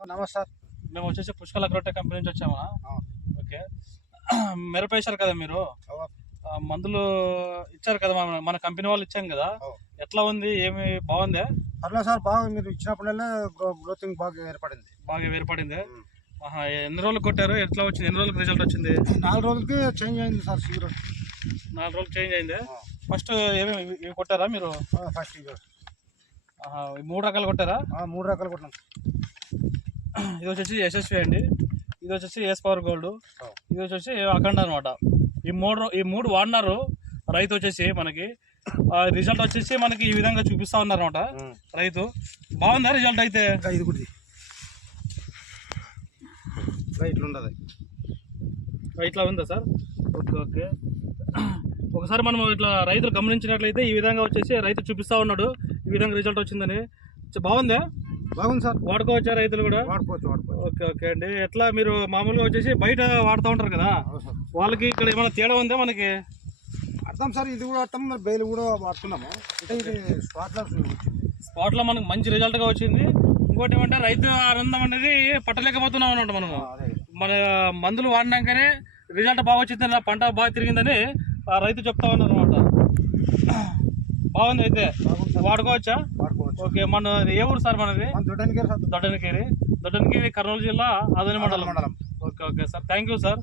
నమస్కారం. మేము వచ్చేసి పుష్కల్ అగ్రోటెక్ కంపెనీ నుంచి వచ్చామా. ఆ. ఓకే. మిరప వేశారు కదా మీరు, మందులు ఇచ్చారు కదా, మన కంపెనీ వాళ్ళు ఇచ్చాం కదా. ఎట్లా ఉంది, ఏమి బాగుందా? పర్లేదు సార్, బాగా మీరు ఇచ్చినప్పుడల్లా గ్రోతింగ్ బాగా ఏర్పడింది. బాగా ఏర్పడింది. ఎన్ని రోజులు కొట్టారు, ఎట్లా వచ్చింది, ఎన్ని రోజులకు రిజల్ట్ వచ్చింది? 4 రోజులకి చేంజ్ అయింది సార్. 4 రోజులు చేంజ్ అయింది. ఫస్ట్ ఇవి కొట్టారా మీరు? ఫస్ట్ 3 రకాలు కొట్టారా? 3 రకాలు కొట్టాం. ఇది వచ్చేసి యశస్వి అండి, ఇది వచ్చేసి ఎస్ పవర్ గోల్డ్, ఇది వచ్చేసి అఖండ అనమాట. ఈ మూడు వాడినారు రైతు వచ్చేసి మనకి. రిజల్ట్ వచ్చేసి మనకి ఈ విధంగా చూపిస్తా ఉన్నారు అనమాట రైతు. బాగుందా రిజల్ట్? అయితే ఇది కూడా ఇట్లా ఉందా సార్? Okay okay. ఒకసారి మనం ఇట్లా రైతులు గమనించినట్లయితే ఈ విధంగా వచ్చేసి రైతు చూపిస్తా ఉన్నాడు ఈ విధంగా రిజల్ట్ వచ్చిందని. బాగుందా? బాగుంది సార్. వాడుకోవచ్చా రైతులు కూడా? వాడుకోవచ్చు. ఓకే ఓకే అండి. ఎట్లా మీరు మామూలుగా వచ్చేసి బయట వాడుతూ ఉంటారు కదా, వాళ్ళకి ఇక్కడ ఏమైనా తేడా ఉందా మనకి? అర్థం సార్, ఇది కూడా అర్థం, మరి బెయిల్ కూడా వాడుతున్నాము. అంటే ఇది స్పాట్లో మనకు మంచి రిజల్ట్గా వచ్చింది. ఇంకోటి ఏమంటే రైతు ఆనందం అనేది పట్టలేకపోతున్నాం అన్నమాట. మనము మన మందులు వాడినాకనే రిజల్ట్ బాగా వచ్చింది, పంట బాగా తిరిగిందని రైతు చెప్తా ఉన్నారు అనమాట. బాగుంది అయితే, వాడుకోవచ్చా? ఓకే. మన ఏ ఊరు సార్ మనది? దొడ్డనకేరి, కర్నూలు జిల్లా ఆదోని మండలం. Okay okay sir, thank you sir.